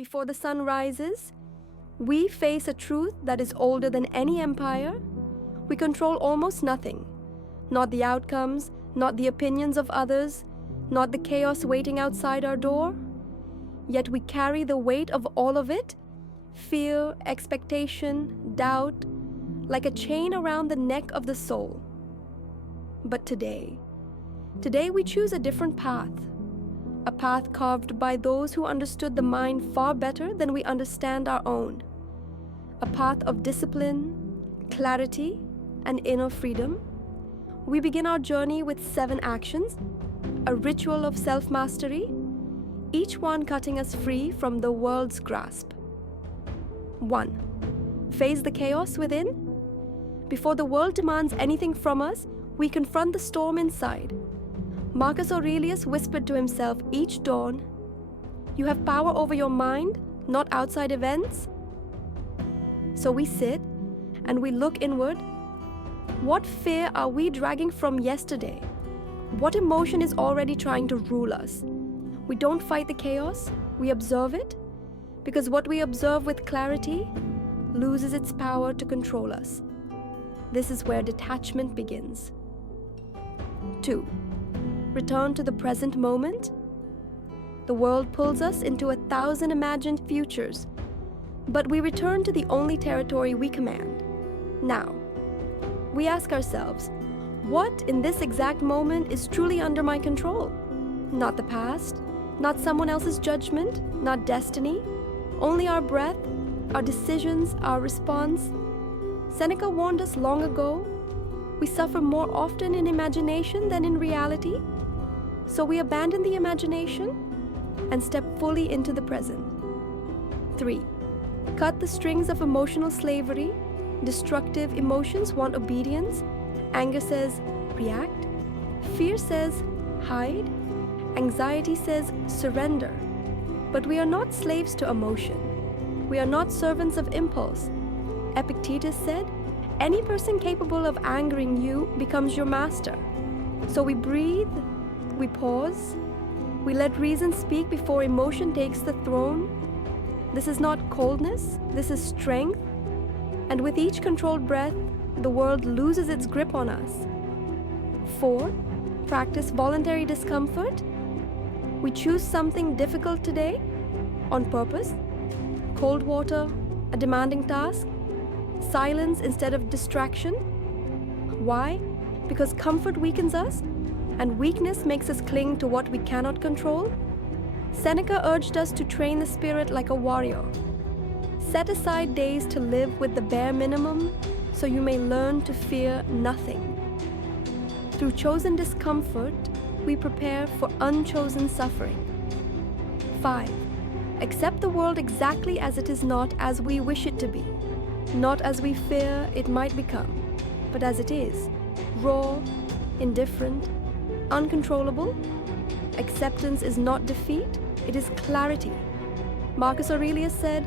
before the sun rises, we face a truth that is older than any empire. We control almost nothing. Not the outcomes, not the opinions of others, not the chaos waiting outside our door. Yet we carry the weight of all of it, fear, expectation, doubt, like a chain around the neck of the soul. But today we choose a different path. A path carved by those who understood the mind far better than we understand our own. A path of discipline, clarity, and inner freedom. We begin our journey with 7 actions, a ritual of self-mastery, each one cutting us free from the world's grasp. 1. Face the chaos within. Before the world demands anything from us, we confront the storm inside. Marcus Aurelius whispered to himself each dawn, "You have power over your mind, not outside events." So we sit and we look inward. What fear are we dragging from yesterday? What emotion is already trying to rule us? We don't fight the chaos, we observe it, because what we observe with clarity loses its power to control us. This is where detachment begins. 2. Return to the present moment. The world pulls us into 1,000 imagined futures, but we return to the only territory we command, now. We ask ourselves, what in this exact moment is truly under my control? Not the past, not someone else's judgment, not destiny, only our breath, our decisions, our response. Seneca warned us long ago, we suffer more often in imagination than in reality. So we abandon the imagination and step fully into the present. 3. Cut the strings of emotional slavery. Destructive emotions want obedience. Anger says, react. Fear says, hide. Anxiety says, surrender. But we are not slaves to emotion. We are not servants of impulse. Epictetus said, any person capable of angering you becomes your master. So we breathe, we pause, we let reason speak before emotion takes the throne. This is not coldness, this is strength. And with each controlled breath, the world loses its grip on us. 4. Practice voluntary discomfort. We choose something difficult today, on purpose. Cold water, a demanding task, silence instead of distraction. Why? Because comfort weakens us, and weakness makes us cling to what we cannot control. Seneca urged us to train the spirit like a warrior. Set aside days to live with the bare minimum, so you may learn to fear nothing. Through chosen discomfort, we prepare for unchosen suffering. 5. Accept the world exactly as it is, not as we wish it to be, not as we fear it might become, but as it is, raw, indifferent, uncontrollable. Acceptance is not defeat, it is clarity. Marcus Aurelius said,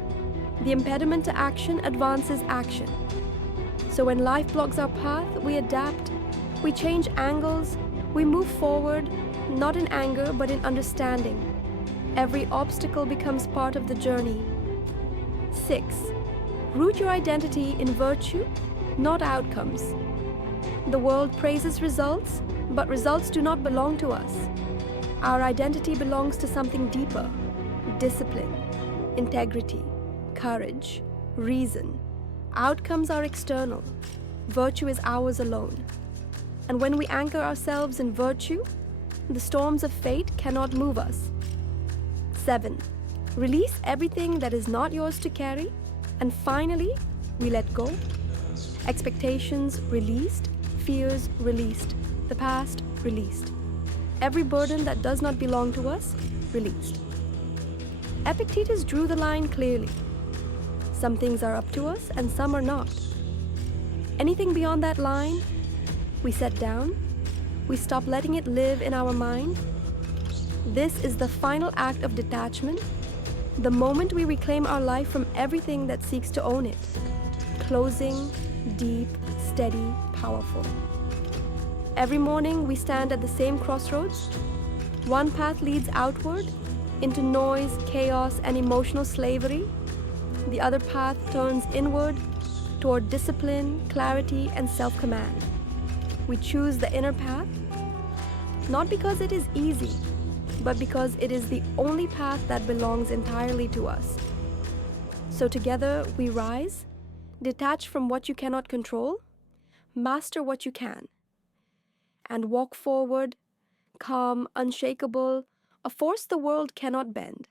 the impediment to action advances action. So when life blocks our path, we adapt, we change angles, we move forward, not in anger, but in understanding. Every obstacle becomes part of the journey. 6. Root your identity in virtue, not outcomes. The world praises results, but results do not belong to us. Our identity belongs to something deeper: discipline, integrity, courage, reason. Outcomes are external. Virtue is ours alone. And when we anchor ourselves in virtue, the storms of fate cannot move us. 7. Release everything that is not yours to carry. And finally, we let go. Expectations released, fears released, the past released. Every burden that does not belong to us, released. Epictetus drew the line clearly. Some things are up to us and some are not. Anything beyond that line, we set down, we stop letting it live in our mind. This is the final act of detachment, the moment we reclaim our life from everything that seeks to own it. Closing, deep, steady, powerful. Every morning we stand at the same crossroads. One path leads outward into noise, chaos, and emotional slavery. The other path turns inward toward discipline, clarity, and self-command. We choose the inner path, not because it is easy, but because it is the only path that belongs entirely to us. So together we rise, detach from what you cannot control, master what you can, and walk forward, calm, unshakable, a force the world cannot bend.